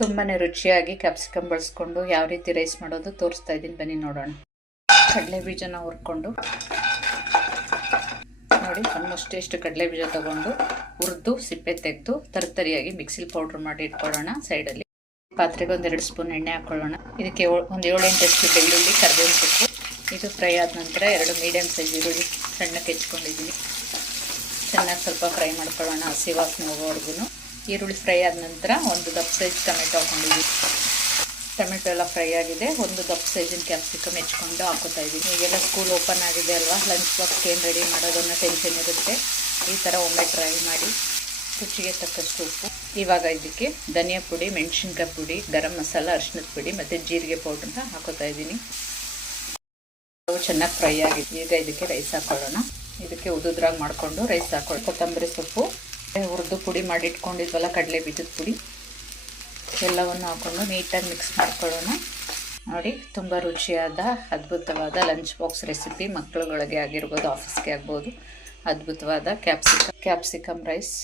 ತುಂಬಾ ರುಚಿಯಾಗಿ ಕ್ಯಾಪ್ಸಿಕಮ್ ಬಳಸ್ಕೊಂಡು ಯಾವ ರೀತಿ ರೈಸ್ ಮಾಡೋದು ತೋರಿಸ್ತಾ ಇದ್ದೀನಿ, ಬನ್ನಿ ನೋಡೋಣ. ಕಡಲೆ ಬೀಜನ ಹುರ್ಕೊಂಡು ನೋಡಿ, ಆಲ್ಮೋಸ್ಟ್ ಎಷ್ಟು ಕಡಲೆ ಬೀಜ ತಗೊಂಡು ಹುರಿದು ಸಿಪ್ಪೆ ತೆಗೆದು ತರ್ತರಿಯಾಗಿ ಮಿಕ್ಸಿಲಿ ಪೌಡ್ರ್ ಮಾಡಿ ಇಟ್ಕೊಳ್ಳೋಣ. ಸೈಡಲ್ಲಿ ಪಾತ್ರೆಗೆ 1-2 ಸ್ಪೂನ್ ಎಣ್ಣೆ ಹಾಕ್ಕೊಳ್ಳೋಣ. ಇದಕ್ಕೆ ಒಂದು 7-8 ಬೆಳ್ಳುಳ್ಳಿ, ಕರಿಬೇವಿನ ಸೊಪ್ಪು. ಇದು ಫ್ರೈ ಆದ ನಂತರ 2 ಮೀಡಿಯಮ್ ಸೈಜ್ ಈರುಳ್ಳಿ ಸಣ್ಣಕ್ಕೆ ಹೆಚ್ಕೊಂಡಿದ್ದೀನಿ. ಚೆನ್ನಾಗಿ ಸ್ವಲ್ಪ ಫ್ರೈ ಮಾಡ್ಕೊಳ್ಳೋಣ, ಹಸಿ ವಾಸನೆ ಹೋಗೋವರೆಗೂ. ಈರುಳ್ಳಿ ಫ್ರೈ ಆದ ನಂತರ 1 ದಪ್ಪ ಸೈಜ್ ಟೊಮೆಟೊ ಹಾಕೊಂಡಿದ್ದೀನಿ. ಟೊಮೆಟೊ ಎಲ್ಲ ಫ್ರೈ ಆಗಿದೆ. 1 ದಪ್ಪ ಸೈಜಿನ ಕ್ಯಾಪ್ಸಿಕಮ್ ಹೆಚ್ಕೊಂಡು ಹಾಕೋತಾ ಇದ್ದೀನಿ. ಈಗೆಲ್ಲ ಸ್ಕೂಲ್ ಓಪನ್ ಆಗಿದೆ ಅಲ್ವಾ, ಲಂಚ್ ಬಾಕ್ಸ್ಗೆ ಏನು ರೆಡಿ ಮಾಡೋದನ್ನ ಟೆನ್ಷನ್ ಇರುತ್ತೆ. ಈ ಥರ ಒಮ್ಮೆ ಟ್ರೈ ಮಾಡಿ. ರುಚಿಗೆ ತಕ್ಕಷ್ಟು ಉಪ್ಪು. ಇವಾಗ ಇದಕ್ಕೆ ಧನಿಯಾ ಪುಡಿ, ಮೆಣಸಿನ್ಕಾಯಿ ಪುಡಿ, ಗರಂ ಮಸಾಲ, ಅರಿಶಿಣದ ಪುಡಿ ಮತ್ತು ಜೀರಿಗೆ ಪೌಡ್ರನ್ನ ಹಾಕೋತಾ ಇದ್ದೀನಿ. ಚೆನ್ನಾಗಿ ಫ್ರೈ ಆಗಿದೆ. ಈಗ ಇದಕ್ಕೆ ರೈಸ್ ಹಾಕೊಳ್ಳೋಣ. ಇದಕ್ಕೆ ಉದುದ್ರಾಗಿ ಮಾಡಿಕೊಂಡು ರೈಸ್ ಹಾಕೊಳ್ಳಿ. ಕೊತ್ತಂಬರಿ ಸೊಪ್ಪು, ಹುರಿದು ಪುಡಿ ಮಾಡಿ ಇಟ್ಕೊಂಡಿದ್ವಲ್ಲ ಕಡಲೆ ಬೀಜದ ಪುಡಿ, ಎಲ್ಲವನ್ನು ಹಾಕ್ಕೊಂಡು ನೀಟಾಗಿ ಮಿಕ್ಸ್ ಮಾಡ್ಕೊಳ್ಳೋಣ. ನೋಡಿ, ತುಂಬ ರುಚಿಯಾದ ಅದ್ಭುತವಾದ ಲಂಚ್ ಬಾಕ್ಸ್ ರೆಸಿಪಿ. ಮಕ್ಕಳುಗಳಿಗೆ ಆಗಿರ್ಬೋದು, ಆಫೀಸ್ಗೆ ಆಗ್ಬೋದು. ಅದ್ಭುತವಾದ ಕ್ಯಾಪ್ಸಿಕಮ್ ರೈಸ್